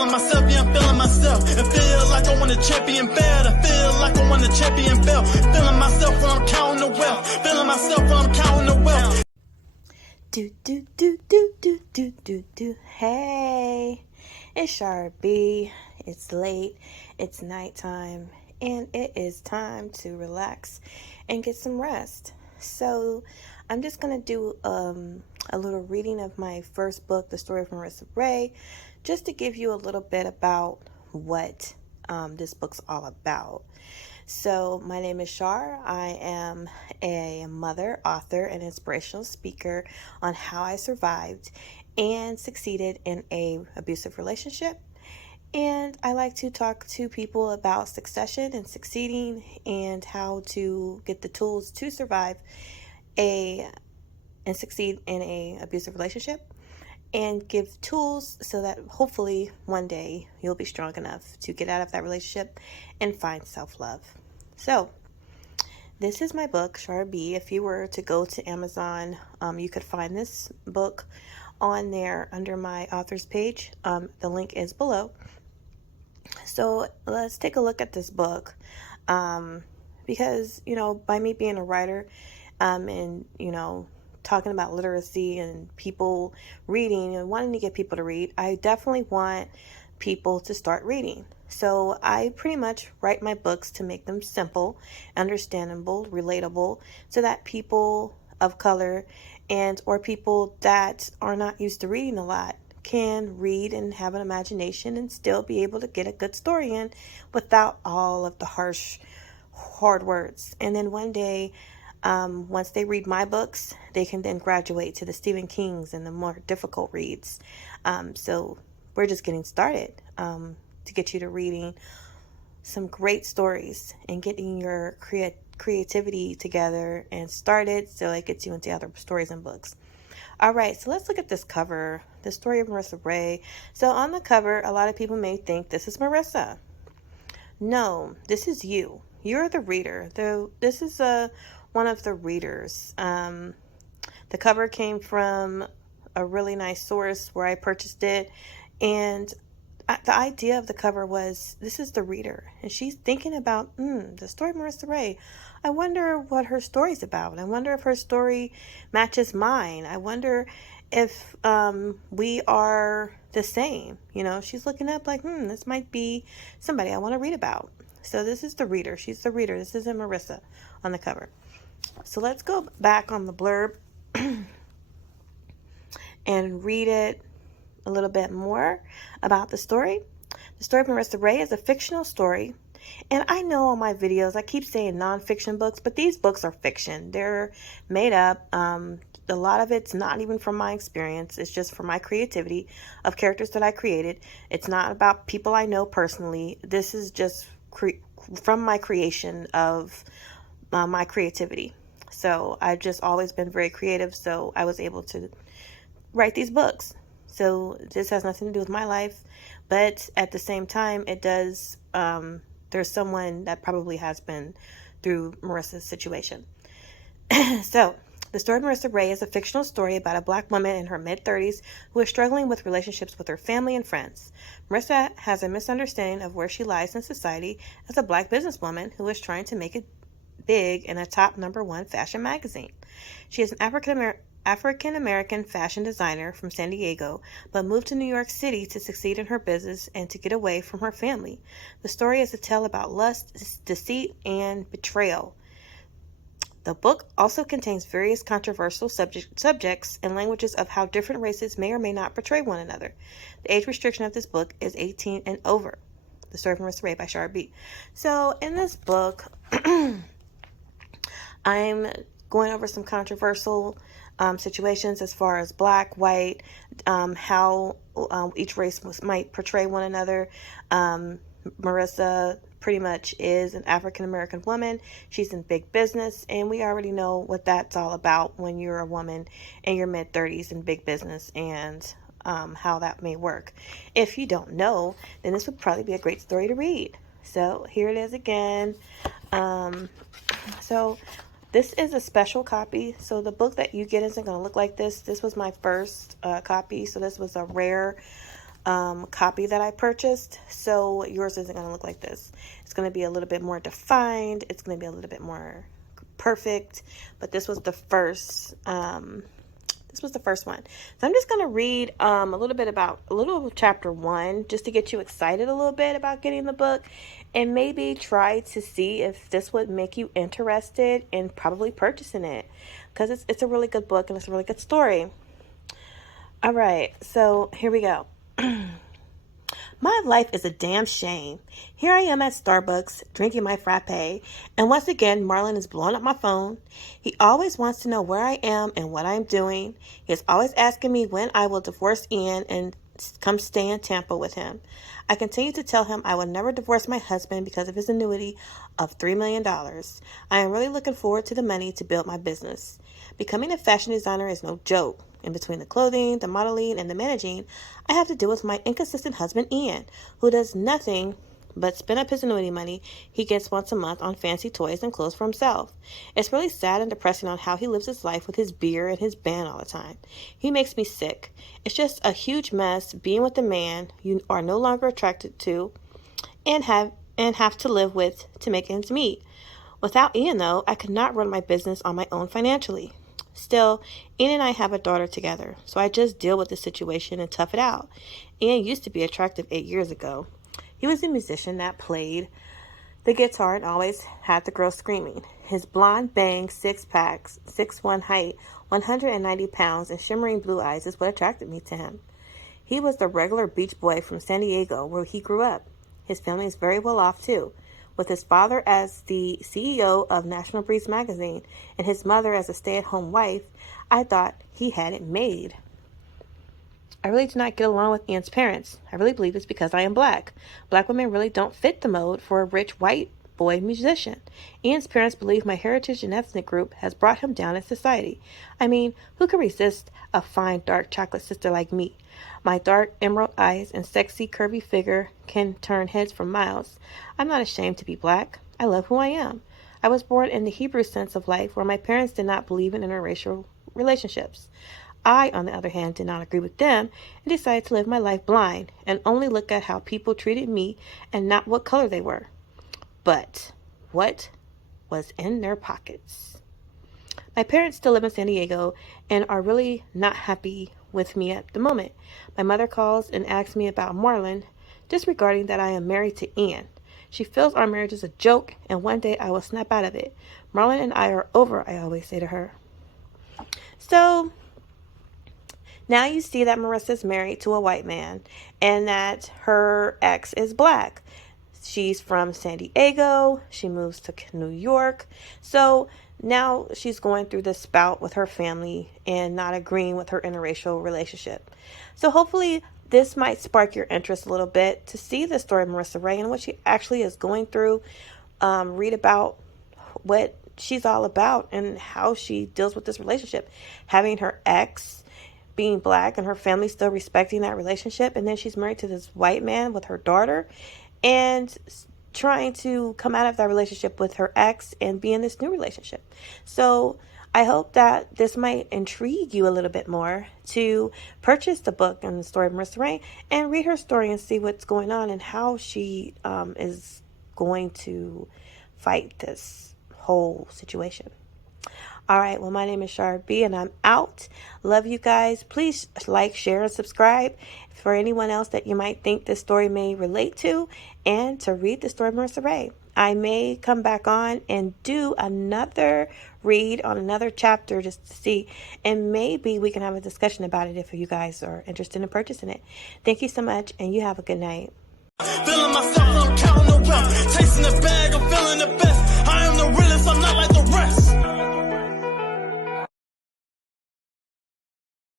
feeling myself, yeah, I'm feeling myself. And feel like I want a champion belt. I feel like I want a champion belt. Feeling myself when I'm counting the wealth. Feeling myself when I'm counting the wealth. Do. Hey, it's Sharby. It's late. It's nighttime. And it is time to relax and get some rest. So I'm just going to do a little reading of my first book, The Story of Marissa Ray, just to give you a little bit about what this book's all about. So my name is Shar. I am a mother, author, and inspirational speaker on how I survived and succeeded in an abusive relationship. And I like to talk to people about succession and succeeding and how to get the tools to survive and succeed in an abusive relationship, and give tools so that hopefully one day you'll be strong enough to get out of that relationship and find self-love. So this is my book, Shar B. If you were to go to Amazon, you could find this book on there under my author's page. The link is below. So let's take a look at this book, because, by me being a writer, and, talking about literacy and people reading and wanting to get people to read, I definitely want people to start reading. So I pretty much write my books to make them simple, understandable, relatable, so that people of color or people that are not used to reading a lot can read and have an imagination and still be able to get a good story in without all of the harsh, hard words. And then one day, once they read my books, they can then graduate to the Stephen Kings and the more difficult reads. So we're just getting started to get you to reading some great stories and getting your creativity together and started, so it gets you into other stories and books. All right, so let's look at this cover, The Story of Marissa Ray. So on the cover, a lot of people may think this is Marissa. No, this is you. You're the reader. This is one of the readers. The cover came from a really nice source where I purchased it, and the idea of the cover was, this is the reader, and she's thinking about the story of Marissa Ray. I wonder what her story's about. I wonder if her story matches mine. I wonder if we are the same. She's looking up like, this might be somebody I want to read about. So this is the reader. She's the reader. This isn't Marissa on the cover. So let's go back on the blurb and read it a little bit more about the story. The Story of Marissa Ray is a fictional story. And I know on my videos, I keep saying nonfiction books, but these books are fiction. They're made up. A lot of it's not even from my experience. It's just from my creativity of characters that I created. It's not about people I know personally. This is just from my creation of my creativity. So I've just always been very creative, so I was able to write these books. So this has nothing to do with my life, but at the same time, it does. There's someone that probably has been through Marissa's situation. So The Story of Marissa Ray is a fictional story about a Black woman in her mid-30s who is struggling with relationships with her family and friends. Marissa has a misunderstanding of where she lies in society as a Black businesswoman who is trying to make it big in a top #1 fashion magazine. She is an African-American fashion designer from San Diego, but moved to New York City to succeed in her business and to get away from her family. The story is a tale about lust, deceit, and betrayal. The book also contains various controversial subjects and languages of how different races may or may not portray one another. The age restriction of this book is 18 and over. The Story of Marissa Ray by Shar B. So in this book, I'm going over some controversial situations as far as Black, white, how each race might portray one another. Marissa pretty much is an African-American woman. She's in big business, and we already know what that's all about when you're a woman in your mid-30s in big business, and how that may work. If you don't know, then this would probably be a great story to read. So here it is again. So this is a special copy. So the book that you get isn't going to look like this. This was my first copy, so this was a rare copy that I purchased. So yours isn't going to look like this. It's going to be a little bit more defined. It's going to be a little bit more perfect. But this was the first. This was the first one. So I'm just going to read a little chapter 1 just to get you excited a little bit about getting the book, and maybe try to see if this would make you interested in probably purchasing it, because it's a really good book and it's a really good story. All right, so here we go. My life is a damn shame. Here I am at Starbucks drinking my frappe, and once again Marlon is blowing up my phone. He always wants to know where I am and what I'm doing. He is always asking me when I will divorce Ian and come stay in Tampa with him. I continue to tell him I will never divorce my husband because of his annuity of $3 million. I am really looking forward to the money to build my business. Becoming a fashion designer is no joke. In between the clothing, the modeling, and the managing, I have to deal with my inconsistent husband, Ian, who does nothing but spend up his annuity money he gets once a month on fancy toys and clothes for himself. It's really sad and depressing on how he lives his life with his beer and his band all the time. He makes me sick. It's just a huge mess being with a man you are no longer attracted to and have to live with to make ends meet. Without Ian, though, I could not run my business on my own financially. Still, Ian and I have a daughter together, so I just deal with the situation and tough it out. Ian used to be attractive 8 years ago. He was a musician that played the guitar and always had the girls screaming. His blonde bangs, 6-packs, 6'1" height, 190 pounds, and shimmering blue eyes is what attracted me to him. He was the regular beach boy from San Diego, where he grew up. His family is very well off, too, with his father as the CEO of National Breeze magazine and his mother as a stay-at-home wife. I thought he had it made. I really do not get along with Ian's parents. I really believe it's because I am black. Black women really don't fit the mold for a rich white boy musician. Ian's parents believe my heritage and ethnic group has brought him down in society. I mean, who could resist a fine dark chocolate sister like me? My dark emerald eyes and sexy curvy figure can turn heads for miles. I'm not ashamed to be black. I love who I am. I was born in the Hebrew sense of life, where my parents did not believe in interracial relationships. I, on the other hand, did not agree with them and decided to live my life blind and only look at how people treated me and not what color they were, but what was in their pockets. My parents still live in San Diego and are really not happy with me at the moment. My mother calls and asks me about Marlon, disregarding that I am married to Ian. She feels our marriage is a joke, and one day I will snap out of it. Marlon and I are over, I always say to her. So now you see that Marissa's married to a white man and that her ex is black. She's from San Diego. She moves to New York. So now she's going through this spout with her family and not agreeing with her interracial relationship. So hopefully this might spark your interest a little bit to see the story of Marissa Ray and what she actually is going through. Read about what she's all about and how she deals with this relationship. Having her ex being black and her family still respecting that relationship. And then she's married to this white man with her daughter and trying to come out of that relationship with her ex and be in this new relationship. So I hope that this might intrigue you a little bit more to purchase the book and the story of Marissa Ray and read her story and see what's going on and how she is going to fight this whole situation. All right, well, my name is Shar B, and I'm out. Love you guys. Please like, share, and subscribe for anyone else that you might think this story may relate to, and to read the story of Marissa Ray. I may come back on and do another read on another chapter just to see, and maybe we can have a discussion about it if you guys are interested in purchasing it. Thank you so much, and you have a good night. Feeling myself, I'm counting the wealth.